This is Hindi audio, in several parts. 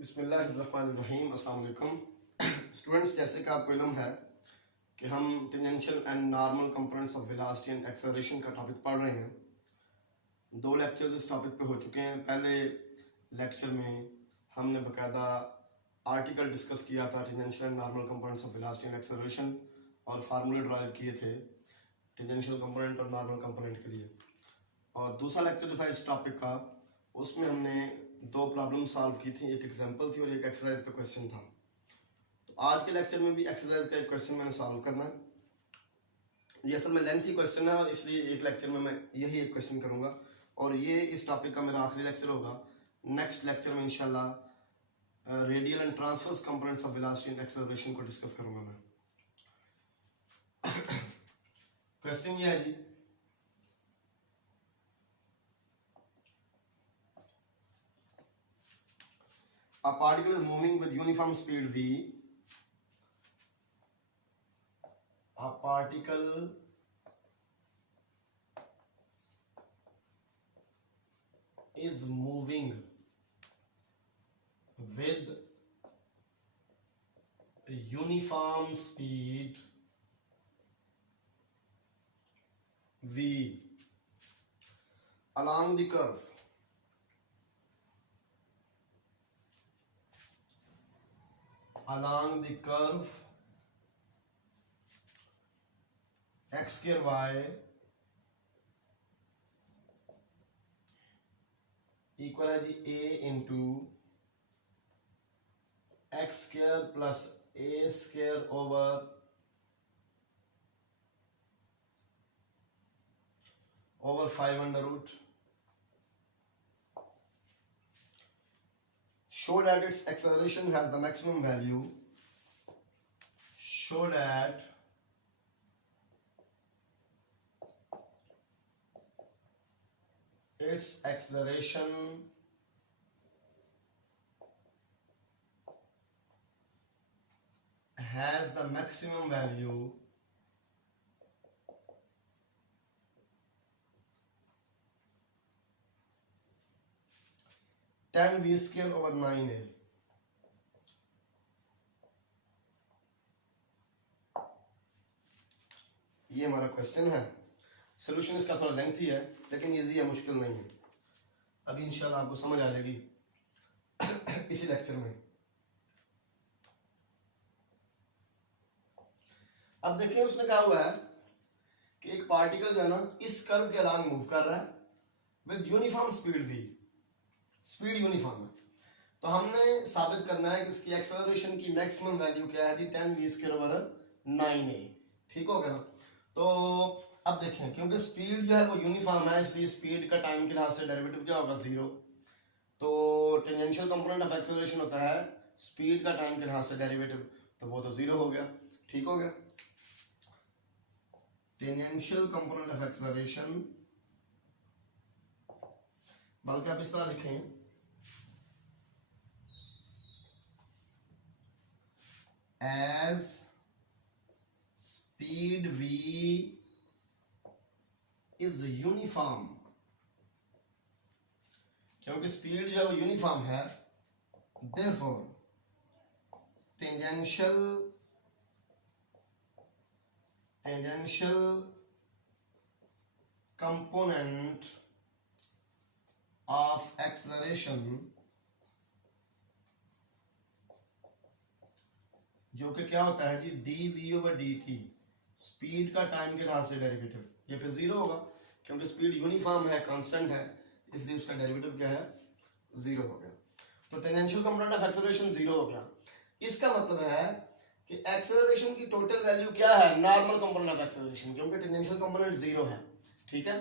बिस्मिल्लाहिर्रहमानिर्रहीम। अस्सलाम वालेकुम स्टूडेंट्स, जैसे कि आपको इल्म है कि हम tangential and normal components of velocity and acceleration का टॉपिक पढ़ रहे हैं। 2 लेक्चर्स इस टॉपिक पे हो चुके हैं। पहले लेक्चर में हमने बाकायदा आर्टिकल डिस्कस किया था tangential and normal components of velocity and acceleration और फार्मूले ड्राइव किए थे टेंजेंशियल कंपोनेंट और नॉर्मल कंपोनेंट के लिए। और दूसरा लेक्चर जो था इस टॉपिक का, उसमें हमने 2 प्रॉब्लम सॉल्व की थी, एक एग्जांपल थी और एक एक्सरसाइज का क्वेश्चन था। तो आज के लेक्चर में भी एक्सरसाइज का एक क्वेश्चन मैंने सॉल्व करना है। ये असल में लेंथी क्वेश्चन है और इसलिए एक लेक्चर में मैं यही एक क्वेश्चन करूंगा और ये इस टॉपिक का मेरा आखिरी लेक्चर होगा। नेक्स्ट लेक्चर में इंशाल्लाह radial and transverse components of velocity and acceleration को डिस्कस करूंगा मैं। क्वेश्चन ये है जी, a particle is moving with uniform speed v. A particle is moving with uniform speed v along the curve x square y equal है जी a into x square plus a square over 5 under root. Show that its acceleration has the maximum value. Show that its acceleration has the maximum value tan v square over 9a। ये हमारा क्वेश्चन है। सोल्यूशन इसका थोड़ा लेंथी है लेकिन इजी है, मुश्किल नहीं है। अभी इंशाल्लाह आपको समझ आ जाएगी इसी लेक्चर में। अब देखिए, उसने कहा हुआ है कि एक पार्टिकल जो है ना इस कर्व के अलांग मूव कर रहा है with uniform speed v। Speed uniform है तो हमने साबित करना है कि इसकी एक्सेलरेशन की मैक्सिमम वैल्यू क्या है जी, tan v square over 9a। ठीक हो गया ना। तो अब देखें, क्योंकि स्पीड जो है वो यूनिफॉर्म है इसलिए स्पीड का टाइम के लिहाज से डेरिवेटिव क्या होगा, 0। तो टेंजेंशियल कंपोनेंट ऑफ एक्सेलरेशन होता है स्पीड का टाइम के लिहाज से डेरिवेटिव, तो वो तो 0 हो गया। ठीक हो गया। टेंजेंशियल कंपोनेंट ऑफ एक्सेलरेशन, बल्कि आप इस तरह लिखें, as speed v is uniform, क्योंकि स्पीड जो है वो यूनिफॉर्म है, therefore tangential component of acceleration, जो कि क्या होता है जी, dv ओवर dt, स्पीड का टाइम के लिहाज से डेरिवेटिव, ये फिर 0 होगा क्योंकि स्पीड यूनिफॉर्म है, कांस्टेंट है, इसलिए उसका डेरिवेटिव क्या है, 0 हो गया। तो टेंजेंशियल कंपोनेंट ऑफ एक्सेलरेशन 0 हो गया। इसका मतलब है कि एक्सेलरेशन की टोटल वैल्यू क्या है, नॉर्मल कंपोनेंट ऑफ एक्सेलरेशन, क्योंकि टेंजेंशियल कंपोनेंट 0 है। ठीक है,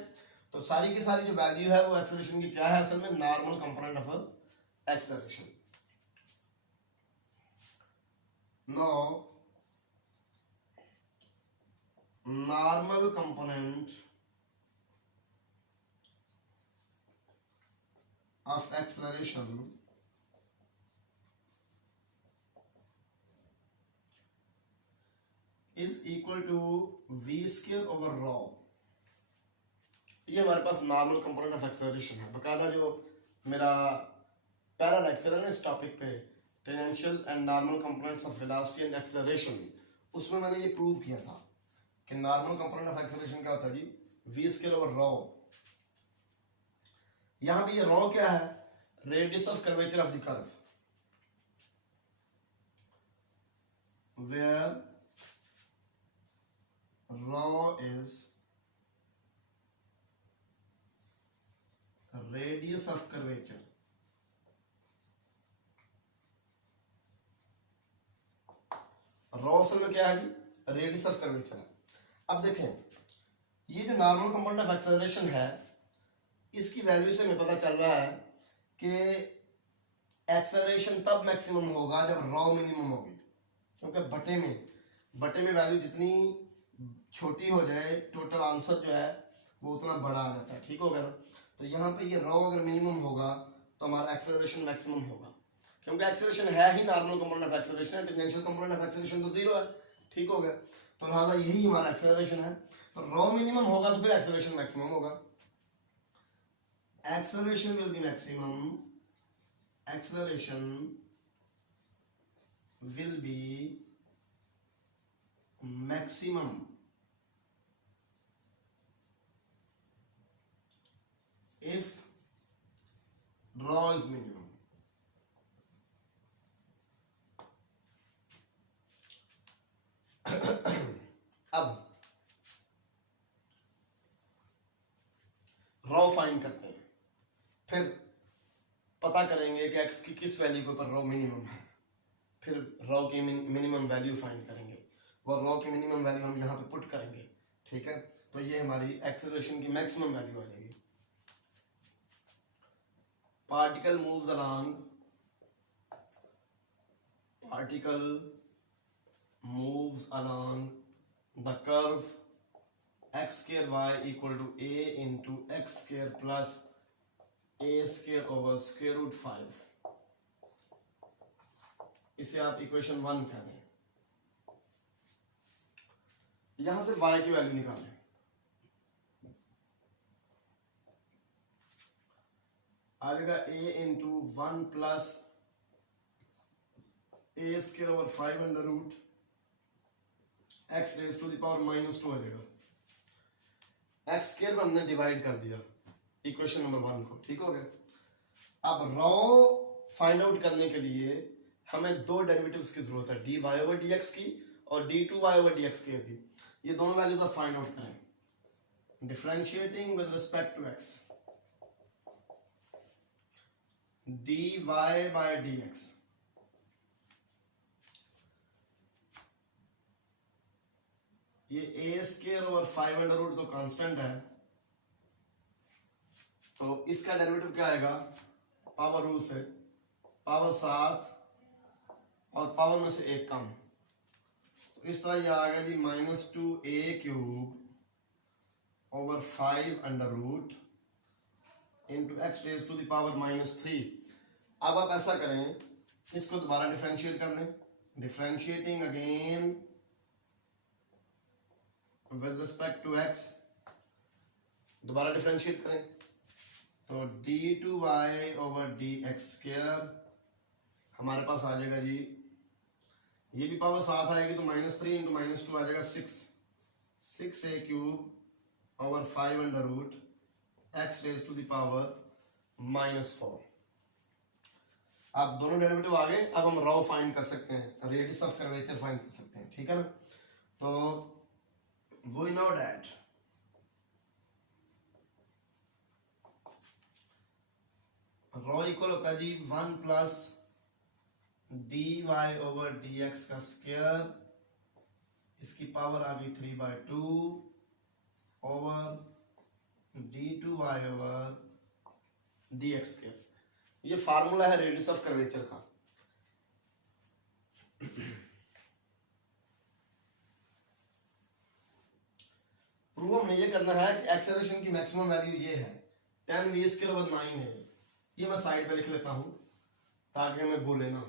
तो सारी की सारी जो वैल्यू है वो एक्सेलरेशन की क्या है, असल में normal component of acceleration. Now, normal component of acceleration is equal to v square over rho। ये हमारे पास नॉर्मल कंपोनेंट ऑफ एक्सेलरेशन है। बकायदा जो मेरा पहला लेक्चर है ना इस टॉपिक पे, tangential and normal components of velocity and acceleration, उसमें मैंने ये प्रूव किया था कि नॉर्मल कंपोनेंट ऑफ एक्सेलरेशन क्या होता है जी, v स्क्वायर ओवर रॉ। यहां पे ये रॉ क्या है, radius of curvature of the curve, where rho is radius of curvature. Raw असल में क्या है जी, रेडियस ऑफ कर्वेचर है। अब देखें ये जो नॉर्मल कंपोनेंट ऑफ एक्सेलरेशन है, इसकी वैल्यू से हमें पता चल रहा है कि एक्सेलरेशन तब मैक्सिमम होगा जब रॉ मिनिमम होगी, क्योंकि बटे में वैल्यू जितनी छोटी हो जाए टोटल आंसर जो है वो उतना बड़ा आ जाता है, ठीक होगा ना। तो यहाँ पे ये रॉ अगर मिनिमम होगा तो हमारा एक्सेलरेशन मैक्सिमम होगा, क्योंकि एक्सेलरेशन है ही normal component of acceleration, tangential component of acceleration तो जीरो है, ठीक हो गया। तो लिहाजा यही हमारा एक्सेलरेशन है, तो रॉ मिनिमम होगा तो फिर एक्सेलरेशन मैक्सिमम होगा। Acceleration will be maximum, acceleration will be maximum if rho is minimum. अब रॉ फाइंड करते हैं, फिर पता करेंगे कि x की किस वैल्यू के ऊपर रॉ मिनिमम है, फिर रॉ की मिनिमम वैल्यू फाइंड करेंगे, वो रॉ की मिनिमम वैल्यू हम यहाँ पे पुट करेंगे, ठीक है। तो ये हमारी एक्सेलरेशन की मैक्सिमम वैल्यू आ जाएगी। Particle moves along the curve x square y equal to a into x square plus a square over square root 5, इसे आप इक्वेशन 1 कह दें। यहां से y की वैल्यू निकालें, आएगा a into 1 plus a square over 5 under root x raise to the power -2 आ जाएगा। x स्क्वायर में हमने डिवाइड कर दिया इक्वेशन नंबर 1 को, ठीक हो गया। अब रॉ फाइंड आउट करने के लिए हमें दो डेरिवेटिव्स की जरूरत है, dy ओवर dx की और dy ओवर dx की। ये दोनों वैल्यूज आप फाइंड आउट करें, differentiating with respect to x, dy by dx ये a square over 5 under root तो कांस्टेंट है, तो इसका डेरिवेटिव क्या आएगा, पावर रूल से पावर 7 और पावर में से एक कम, तो इस तरह ये आ गया जी -2a cube over 5 under root into x raise to the power -3। अब आप ऐसा करें, इसको दोबारा डिफरेंशिएट कर लें, differentiating again with respect to x, दोबारा डिफरेंशिएट करें तो d2y ओवर dx स्क्वायर हमारे पास आ जाएगा जी, ये भी पावर 7 आएगी तो -3 इंटू -2 आ जाएगा 6a cube over 5 under root x raise to the power -4। अब दोनों डेरिवेटिव आ गए, अब हम रॉ फाइंड कर सकते हैं, रेडियस ऑफ कर्वेचर फाइंड कर सकते हैं, ठीक है ना। तो we know that rho equal होता है जी 1 प्लस dy ओवर dx का स्क्वायर, इसकी पावर आ गई 3/2 over d2y over dx square. ये फार्मूला है रेडियस ऑफ कर्वेचर का। प्रूव हमने ये करना है कि एक्सेलरेशन की मैक्सिमम वैल्यू ये है 10 v स्क्वायर ओवर 9 है, ये मैं साइड पे लिख लेता हूं ताकि हमें भूले ना,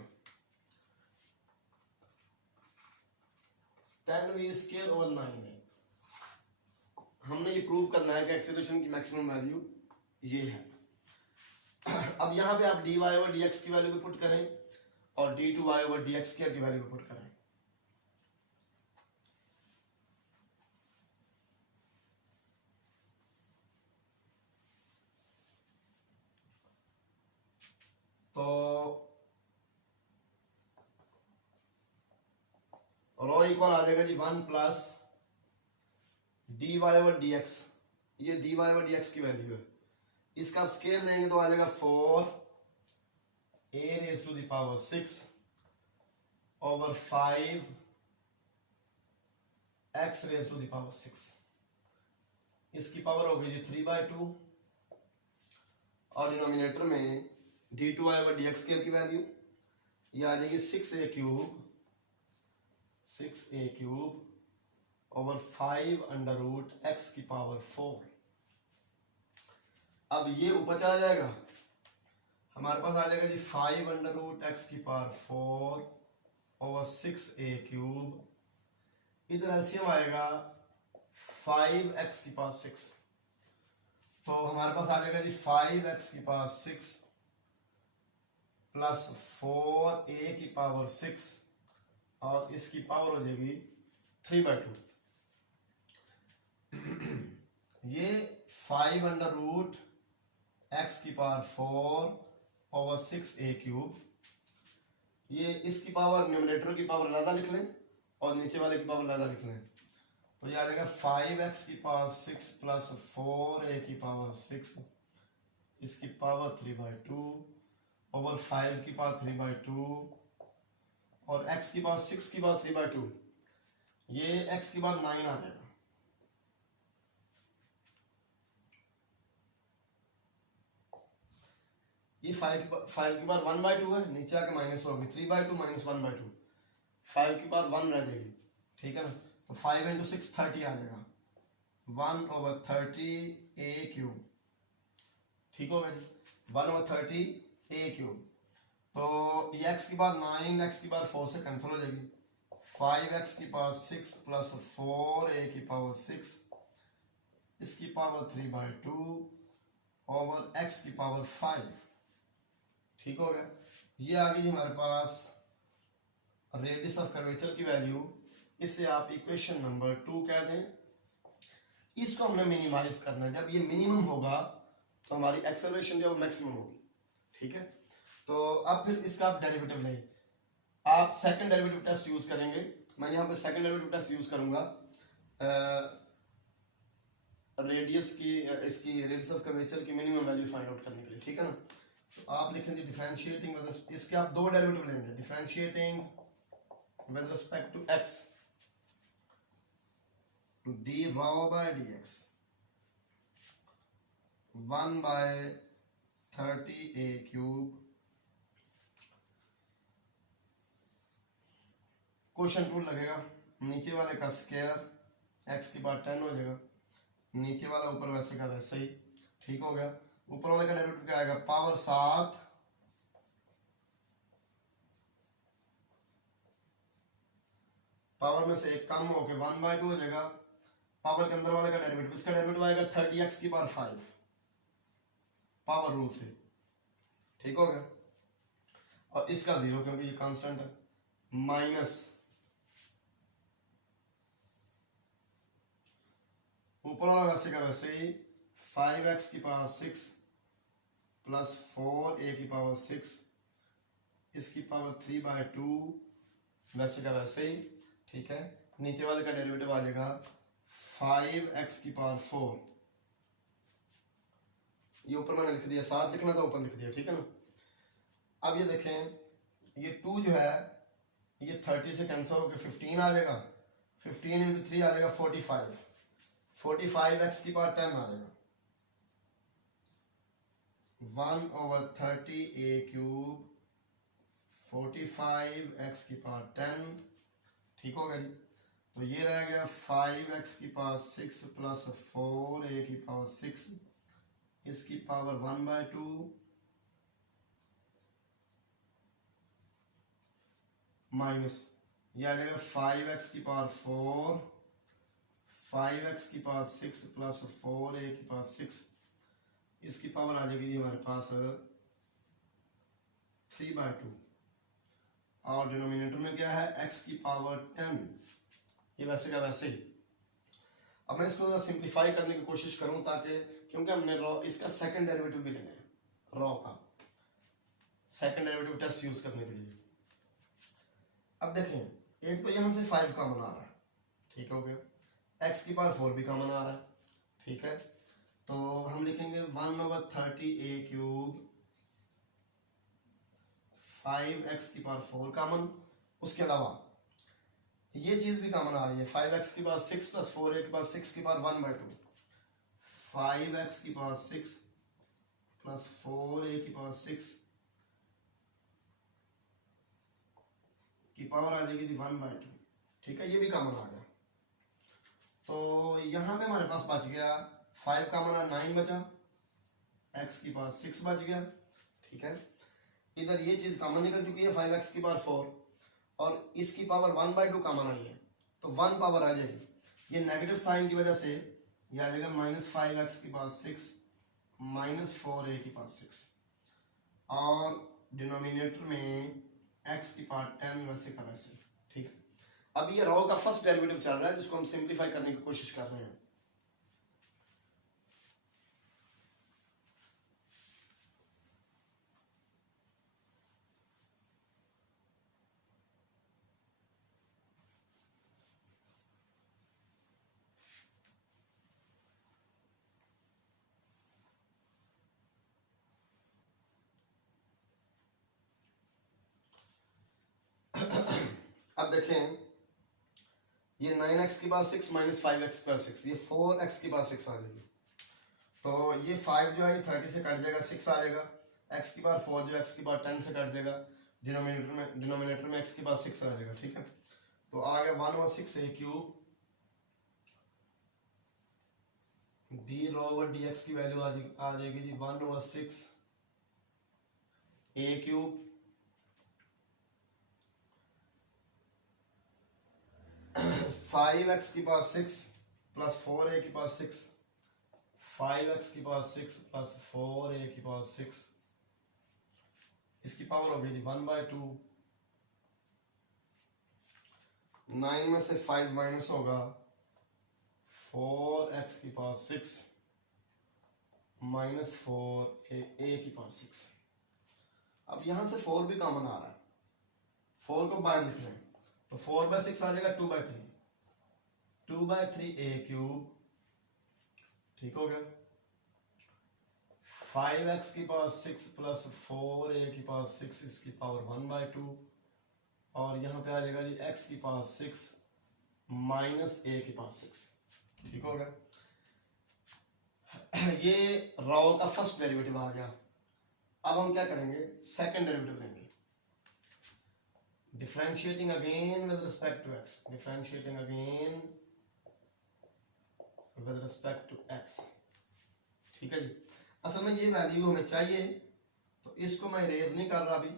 10 v स्क्वायर ओवर 9 है। हमने ये प्रूव करना है कि एक्सेलरेशन की मैक्सिमम वैल्यू ये है। अब यहाँ पे आप dy ओवर dx की वैल्यू को पुट करें और d2y ओवर dx की वैल्यू को पुट करें। तो रो इक्वल आ जाएगा जी 1 प्लस dy ओवर dx, ये dy ओवर dx की वैल्यू है, इसका स्केल लेंगे तो आ जाएगा 4 a raise to the power 6 over 5 x raise to the power 6, इसकी पावर हो गई जी 3/2 और डिनोमिनेटर में d2y ओवर dx स्केल की वैल्यू ये आ जाएगी 6a cube over 5 under root x की पावर 4। अब ये ऊपर चला जाएगा, हमारे पास आ जाएगा जी 5 अंडर रूट x की पावर 4 ओवर 6a क्यूब, इधर एलसीएम आएगा 5x की पावर 6, तो हमारे पास आ जाएगा जी 5x की पावर 6 प्लस 4a की पावर 6 और इसकी पावर हो जाएगी 3/2। ये 5 अंडर रूट x की पावर 4 ओवर 6a क्यूब, ये इसकी पावर न्यूमरेटर की पावर ज़्यादा लिख लें और नीचे वाले की पावर ज़्यादा लिख लें, तो ये आ जाएगा 5x की पावर 6 प्लस 4a की पावर 6, इसकी पावर 3/2 ओवर 5 की पावर 3/2 और x की पावर 6 की पावर 3/2, ये x की पावर 9 आ जाएगा। ये 5 की पावर 1/2 है, नीचे आके माइनस होगी 3/2 माइनस 1/2, 5 की पावर 1 रह जाएगी, ठीक है ना, तो 5 इंटू 6 30 आ जाएगा, 1 ओवर 30 a क्यूब, ठीक होगा जी, 1 ओवर 30 a क्यूब, तो ये x की पावर 9 x की पावर 4 से कैंसिल हो जाएगी, 5x की पावर 6 प्लस 4a की पावर 6, इसकी पावर 3/2 ओवर x की पावर 5, ठीक हो गया। ये आ गई हमारे पास रेडियस ऑफ कर्वेचर की वैल्यू, इसे आप इक्वेशन नंबर 2 कह दें। इसको हमने मिनिमाइज करना है, जब ये मिनिमम होगा तो हमारी एक्सेलरेशन जो है मैक्सिमम होगी, ठीक है। तो अब फिर इसका आप डेरिवेटिव लें, आप सेकंड डेरिवेटिव टेस्ट यूज करेंगे, मैं यहाँ पे सेकंड डेरिवेटिव टेस्ट यूज करूंगा रेडियस की, इसकी रेडियस ऑफ कर्वेचर की मिनिमम वैल्यू फाइंड आउट करने के लिए, ठीक है ना। तो आप लिखेंगे डिफरेंशिएटिंग, इसके आप दो डेरिवेटिव लेंगे, differentiating with respect to x d rho by dx 1/30a क्यूब, क्वेश्चन रूल लगेगा, नीचे वाले का स्क्वायर x की पावर 10 हो जाएगा, नीचे वाला ऊपर वैसे का वैसे ही, ठीक हो गया। ऊपर वाले का डेरिवेटिव क्या आएगा, पावर 7 पावर में से एक कम होके 1/2 हो जाएगा, पावर के अंदर वाले का डेरिवेटिव, इसका डेरिवेटिव आएगा 30x की पावर 5 पावर रूल से, ठीक हो गया, और इसका 0 क्योंकि ये कांस्टेंट है, माइनस ऊपर वाला वैसे का वैसे ही 5x की पावर 6 प्लस 4a की पावर 6, इसकी पावर 3/2 वैसे का वैसे ही, ठीक है। नीचे वाले का डेरिवेटिव आ जाएगा 5x की पावर 4, ये ऊपर मैंने लिख दिया, 7 लिखना था ऊपर लिख दिया, ठीक है ना। अब ये देखें, ये 2 जो है ये 30 से कैंसिल होकर 15 आ जाएगा, 15 इंटू 3 आ जाएगा 45, 45x की पावर 10 आ जाएगा, 1/30a क्यूब 45x की पावर 10, ठीक हो गया जी। तो ये रह गया 5x की पावर 6 प्लस 4a की पावर 6, इसकी पावर 1/2 माइनस ये आ जाएगा 5x की पावर 4, 5x की पावर 6 प्लस 4a की पावर 6, इसकी पावर आ जाएगी हमारे पास 3/2 और डिनोमिनेटर में क्या है x की पावर 10, ये वैसे का वैसे ही। अब मैं इसको सिंप्लीफाई करने की कोशिश करूं ताकि, क्योंकि हमने रॉ इसका सेकंड डेरिवेटिव भी लेना है, रॉ का सेकंड डेरिवेटिव टेस्ट यूज करने के लिए। अब देखें, एक तो यहां से 5 कॉमन आ रहा है, ठीक हो गया, x की पावर 4 भी कॉमन आ रहा है, ठीक है। तो हम लिखेंगे 1/30a³ 5x की पावर 4 कॉमन। उसके अलावा ये चीज भी कॉमन आ रही है, 5x की पावर 6 प्लस 4a की पावर 6 की पावर 1/2, 5x की पावर 6 प्लस 4a की पावर 6 की पावर आ जाएगी 1/2, ठीक है, ये भी कॉमन आ गया। तो यहां पे हमारे पास बच गया 5 कॉमन है, 9 बचा, x की पावर 6 बच गया, ठीक है। इधर ये चीज कॉमन निकल चुकी है 5x की पावर 4 और इसकी पावर 1/2 कॉमन आई है, तो 1 पावर आ जाएगी। ये नेगेटिव साइन की वजह से ये आ जाएगा -5x की पावर 6 -4a की पावर 6 और डिनोमिनेटर में x की पावर 10 वैसे का वैसे, ठीक है। अब ये रॉ का फर्स्ट डेरिवेटिव चल रहा है जिसको हम सिंप्लीफाई करने की कोशिश कर रहे हैं। अब देखें, ये 9x की पावर 6 -5x प्लस 6, ये 4x की पावर 6 आ जाएगी। तो ये 5 जो है 30 से कट जाएगा, 6 आ जाएगा, x की पावर 4 जो x की पावर 10 से कट जाएगा, डिनोमिनेटर में x की पावर 6 आ जाएगा, ठीक है। तो आ गया 1/6a³ d/dx की वैल्यू आ जाएगी जी 1/6a³ 5x की पावर 6 प्लस 4a की पावर 6, 5x की पावर 6 प्लस 4a की पावर 6, इसकी पावर हो गई थी 1/2, 9 में से 5 माइनस होगा 4x की पावर 6 माइनस 4a की पावर 6। अब यहां से 4 भी कॉमन आ रहा है, 4 को बाहर लिख लें तो 4/6 आ जाएगा 2/3, 2/3a³, ठीक हो गया। 5x की पावर 6 प्लस 4a की पावर 6, इसकी पावर 1/2 और यहाँ पे आ जाएगा जी x की पावर 6 माइनस a की पावर 6, ठीक हो गया। ये रॉ का फर्स्ट डेरिवेटिव आ गया। अब हम क्या करेंगे, सेकंड डेरिवेटिव लेंगे, differentiating again with respect to x, differentiating again with respect to x, ठीक है जी। असल में ये वैल्यू हमें चाहिए, तो इसको मैं इरेज नहीं कर रहा, अभी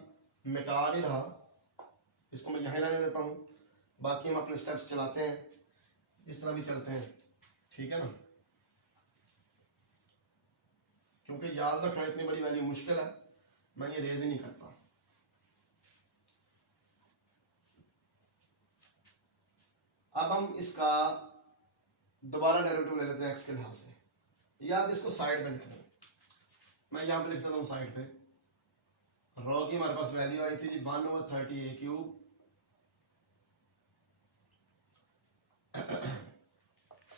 मिटा नहीं रहा, इसको मैं यहीं रहने देता हूं, बाकी हम अपने स्टेप्स चलाते हैं, इस तरह भी चलते हैं, ठीक है ना, क्योंकि याद रखना इतनी बड़ी वैल्यू मुश्किल है, मैं ये रेज ही नहीं करता। अब हम इसका दोबारा डेरिवेटिव ले लेते हैं x के लिहाज से, या आप इसको साइड पे लिख लें, मैं यहां पे लिख देता हूं साइड पे। रॉ की हमारे पास वैल्यू आई थी जी 1/30a³,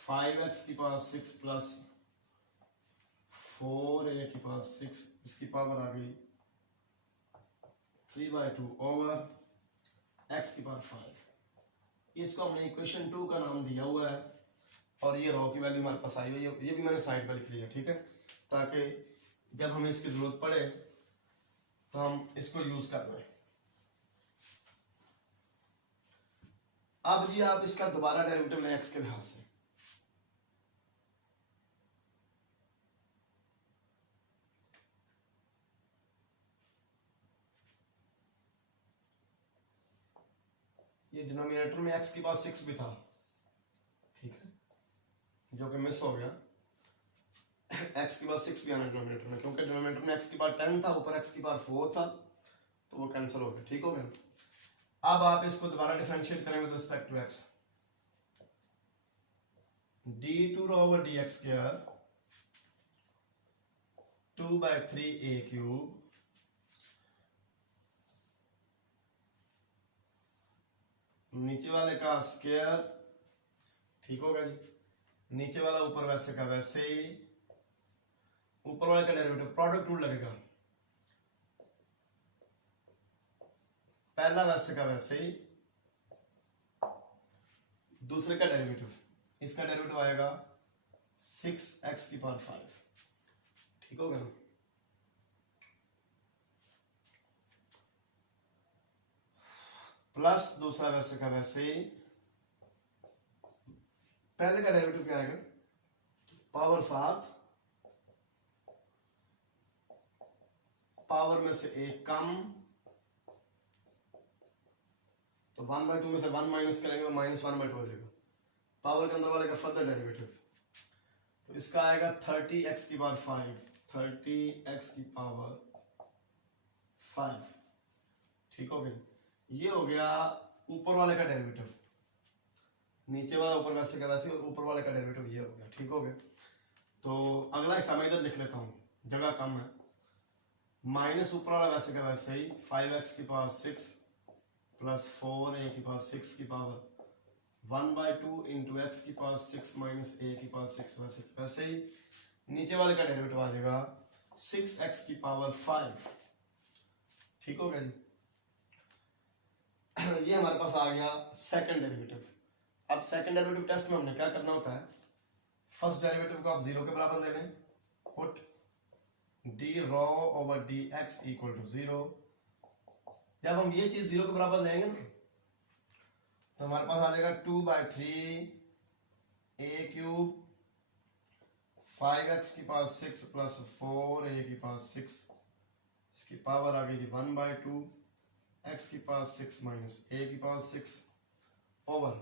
5x की पावर 6 प्लस 4a की पावर 6, इसकी पावर आ गई 3/2 ओवर x की पावर 5। इसको हमने इक्वेशन 2 का नाम दिया हुआ है और ये रॉ की वैल्यू हमारे पास आई हुई है, ये भी मैंने साइड पर लिख लिया, ठीक है, ताकि जब हमें इसकी जरूरत पड़े तो हम इसको यूज कर लें। अब जी आप इसका दोबारा डेरिवेटिव लें x के लिहाज से, ये डिनोमिनेटर में x की पावर 6 भी था, ठीक है, जो कि मिस हो गया, x की पावर 6 भी आना डिनोमिनेटर में, क्योंकि डिनोमिनेटर में x की पावर 10 था, ऊपर x की पावर 4 था, तो वो कैंसिल हो गया। ठीक हो गया। अब आप इसको दोबारा डिफरेंशिएट करें with respect to x, d2 over dx square 2/3a cube नीचे वाले का स्क्वायर, ठीक होगा जी, नीचे वाला ऊपर वैसे का वैसे ही, ऊपर वाले का डेरिवेटिव प्रोडक्ट रूल लगेगा, पहला वैसे का वैसे ही, दूसरे का डेरिवेटिव, इसका डेरिवेटिव आएगा 6x की पावर 5, ठीक होगा ना। प्लस दूसरा वैसे का वैसे ही, पहले का डेरिवेटिव क्या आएगा, पावर 7, पावर में से एक कम, तो 1/2 में से 1 माइनस करेंगे तो -1/2 हो जाएगा, पावर के अंदर वाले का फर्दर डेरिवेटिव, तो इसका आएगा 30x की पावर 5, 30x की पावर 5, ठीक हो गया। ये हो गया ऊपर वाले का डेरिवेटिव, नीचे वाला ऊपर वैसे का वैसे, और ऊपर वाले का डेरिवेटिव ये हो गया, ठीक हो गया। तो अगला हिस्सा मैं इधर लिख लेता हूँ, जगह कम है, माइनस ऊपर वाला वैसे का वैसे ही 5x की पावर 6 प्लस 4a की पावर 6 की पावर 1/2 इंटू एक्स की पावर 6 माइनस a की पावर 6 वैसे ही, नीचे वाले का डेरिवेटिव आ जाएगा 6x की पावर 5, ठीक हो गया जी। ये हमारे पास आ गया सेकंड डेरिवेटिव। अब सेकंड डेरिवेटिव टेस्ट में हमने क्या करना होता है, फर्स्ट डेरिवेटिव को आप 0 के बराबर ले लें, put d rho over dx equal to 0। जब हम ये चीज 0 के बराबर लेंगे ना, तो हमारे पास आ जाएगा 2/3 a क्यूब 5x की पावर 6 प्लस 4a की पावर 6, इसकी पावर आ गई थी 1/2 x की पावर 6 माइनस a की पावर 6 ओवर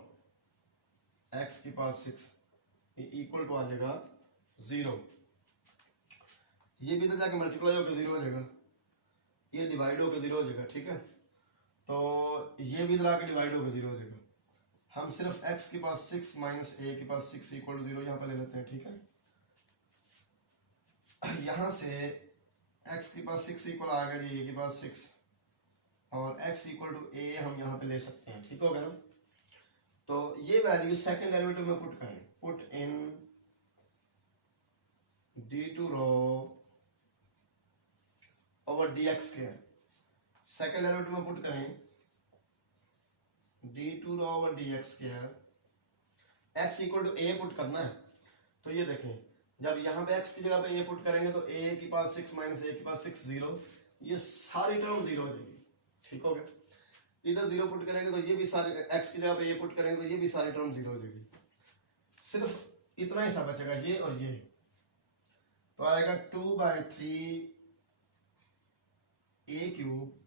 x की पावर 6 इक्वल टू आ जाएगा 0। ये भी तो जाके मल्टीप्लाई होकर 0 हो जाएगा, ये डिवाइड होकर 0 हो जाएगा, ठीक है। तो ये भी इधर आके डिवाइड होकर 0 हो जाएगा। हम सिर्फ x की पावर 6 माइनस a की पावर 6 इक्वल टू 0 यहाँ पर ले लेते हैं, ठीक है। यहाँ से x की पावर 6 इक्वल आ गया जी a की पावर 6, और x इक्वल टू a हम यहाँ पे ले सकते हैं, ठीक हो गया ना। तो ये वैल्यू सेकंड डेरिवेटिव में पुट करें, put in d2 rho over dx square, second derivative में पुट करें d2 rho over dx square, x equal to a put करना है। तो ये देखें, जब यहाँ पे x की जगह पे a पुट करेंगे तो a की पावर 6 माइनस a की पावर 6 0, ये सारी टर्म 0 हो जाएगी, ठीक हो गया। इधर 0 पुट करेंगे तो ये भी सारे, x की जगह पे a पुट करेंगे तो ये भी सारी टर्म 0 हो जाएगी, सिर्फ इतना हिस्सा बचेगा, ये और ये। तो आएगा 2/3 a क्यूब,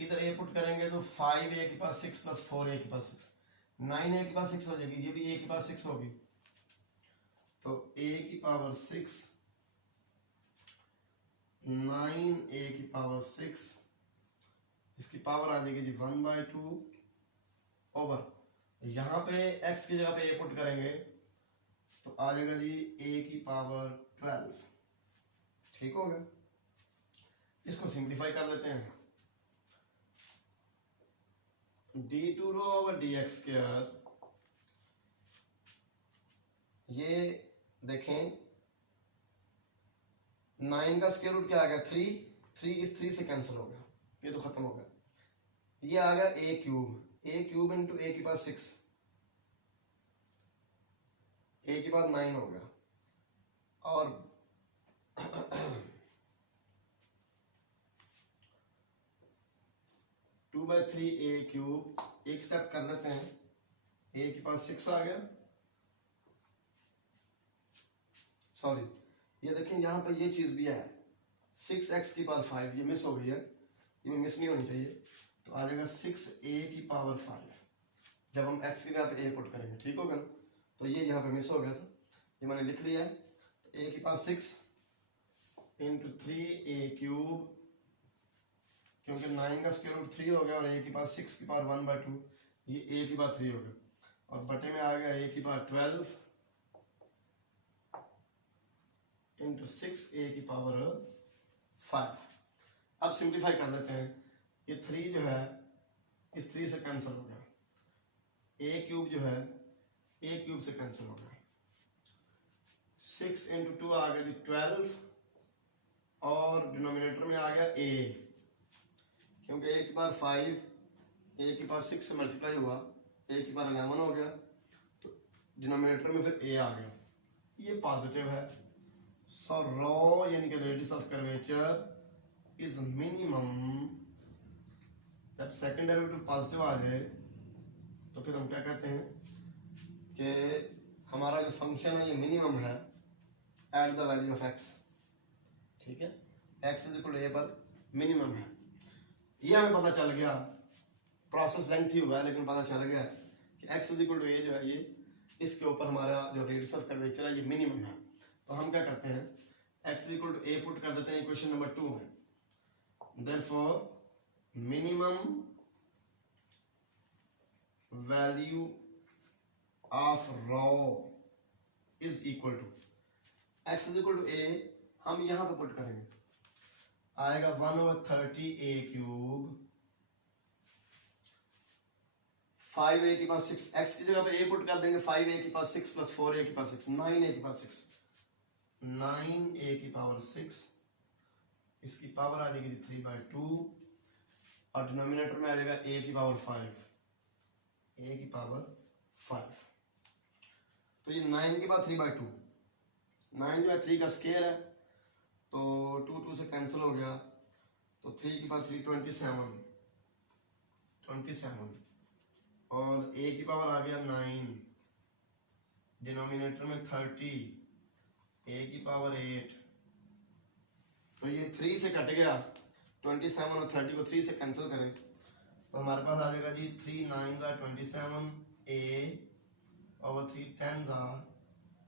इधर a पुट करेंगे तो 5a की पावर 6 प्लस 4a की पावर 6, 9a की पावर 6 हो जाएगी, ये भी a की पावर 6 होगी, तो a की पावर 6 9a की पावर 6, इसकी पावर आ जाएगी जी 1/2 ओवर, यहाँ पे x की जगह पे a पुट करेंगे तो आ जाएगा जी a की पावर 12, ठीक हो गया। इसको सिंप्लीफाई कर लेते हैं, d2 rho over dx square, ये देखें 9 का स्क्वायर रूट क्या आ गया 3, 3 इस 3 से कैंसिल हो गया, ये तो खत्म हो गया। ये आ गया a क्यूब इंटू a की पावर 6, a की पावर 9 हो गया, और 2/3 a क्यूब, एक स्टेप कर लेते हैं, a की पावर 6 आ गया, सॉरी ये देखें यहाँ पर ये चीज भी है 6x की पावर 5, ये मिस हो गई है, ये मिस नहीं होनी चाहिए, तो आ जाएगा 6a की पावर 5 जब हम x की जगह पे a पुट करेंगे, ठीक होगा ना। तो ये यहाँ पे मिस हो गया था, ये मैंने लिख लिया है। तो ए की पावर 6 इंटू 3a³, क्योंकि 9 का स्क्वायर रूट 3 हो गया और ए की पावर 6 की पावर 1/2, ये ए की पावर 3 हो गया, और बटे में आ गया ए की पावर 12 इंटू 6a की पावर 5। अब सिंप्लीफाई कर लेते हैं, ये 3 जो है इस 3 से कैंसिल हो गया, a³ जो है a³ से कैंसिल हो गया, 6 इंटू 2 आ गया जी 12, और डिनोमिनेटर में आ गया a, क्योंकि a की पावर 5 a की पावर 6 से मल्टीप्लाई हुआ, a की पावर 11 हो गया, तो डिनोमिनेटर में फिर a आ गया, ये पॉजिटिव है। सो रो यानी कि radius of curvature is minimum, जब सेकंड डेरिवेटिव पॉजिटिव आ जाए तो फिर हम क्या कहते हैं कि हमारा जो फंक्शन है ये मिनिमम है at the value of x, ठीक है, x is equal to a पर मिनिमम है। ये हमें पता चल गया, प्रोसेस लेंथी हुआ है लेकिन पता चल गया कि x is equal to a जो है, ये इसके ऊपर हमारा जो रेडियस ऑफ कर्वेचर है ये मिनिमम है। तो हम क्या करते हैं, x is equal to a put कर देते हैं इक्वेशन नंबर 2 में। Therefore, minimum value of rho is equal to x is equal to a, हम यहां पे पुट करेंगे, आएगा 1/30a³, 5a की पावर 6, x की जगह पे a पुट कर देंगे, 5a की पावर 6 प्लस 4a की पावर 6, 9a की पावर 6, 9a की पावर 6, इसकी पावर आ जाएगी 3/2, और डिनोमिनेटर में आ जाएगा a की पावर 5, a की पावर 5, तो ये 9 की पावर 3/2, 9 जो है 3 का स्क्वायर है, तो 2 से कैंसिल हो गया, तो 3 की पावर 3 27, और a की पावर आ गया 9, डिनोमिनेटर में 30, a की पावर 8, तो ये 3 से कट गया, 27 और 30 को 3 से कैंसिल करें तो हमारे पास आ जाएगा जी 3 9 ज़ा 27, a ओवर 3 10 ज़ा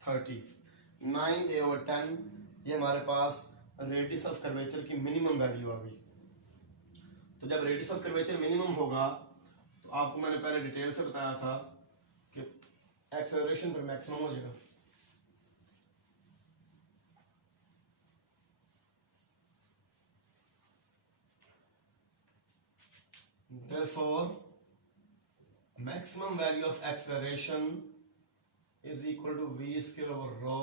30, 9a ओवर 10, ये हमारे पास रेडियस ऑफ कर्वेचर की मिनिमम वैल्यू आ गई। तो जब रेडियस ऑफ कर्वेचर मिनिमम होगा तो आपको मैंने पहले डिटेल से बताया था कि एक्सेलरेशन पर मैक्सिमम हो जाएगा। Therefore, maximum value of acceleration is equal to v square over rho.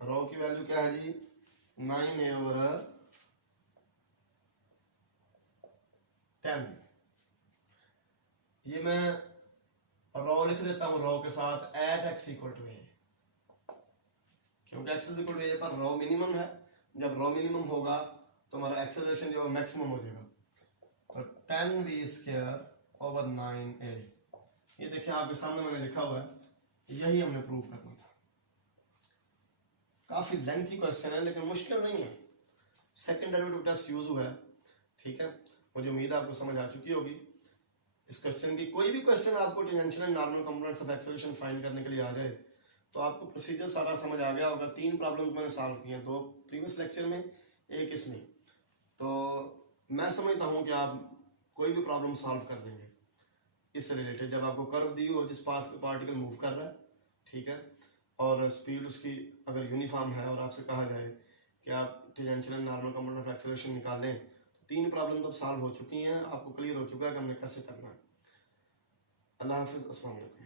Rho की वैल्यू क्या है जी 9a over 10। ये मैं rho लिख देता हूँ rho के साथ at x equal to a, क्योंकि x इक्वल टू a पर rho मिनिमम है। जब rho मिनिमम होगा तो हमारा एक्सेलरेशन जो है मैक्सिमम हो जाएगा। तो 10v स्क्वायर ओवर 9a, ये देखिए आपके सामने मैंने लिखा हुआ है, यही हमने प्रूव करना था। काफी लेंथी क्वेश्चन है लेकिन मुश्किल नहीं है। सेकंड डेरिवेटिव टेस्ट यूज हुआ है, ठीक है, मुझे उम्मीद है आपको समझ आ चुकी होगी। इस क्वेश्चन की कोई भी क्वेश्चन आपको tangential and normal components of acceleration find करने के लिए आ जाए तो आपको प्रोसीजर सारा समझ आ गया होगा। 3 प्रॉब्लम्स मैंने सॉल्व किए हैं, 2 प्रीवियस लेक्चर में, 1 इसमें। तो मैं समझता हूँ कि आप कोई भी प्रॉब्लम सॉल्व कर देंगे इससे रिलेटेड। जब आपको कर्व दी हो जिस पाथ पे पार्टिकल मूव कर रहा है, ठीक है, और स्पीड उसकी अगर यूनिफॉर्म है और आपसे कहा जाए कि आप tangential and normal component of acceleration निकाल दें, तो 3 प्रॉब्लम तो सॉल्व हो चुकी हैं, आपको क्लियर हो चुका है कि हमने कैसे करना है। अल्लाह हाफिज़, अस्सलाम वालेकुम।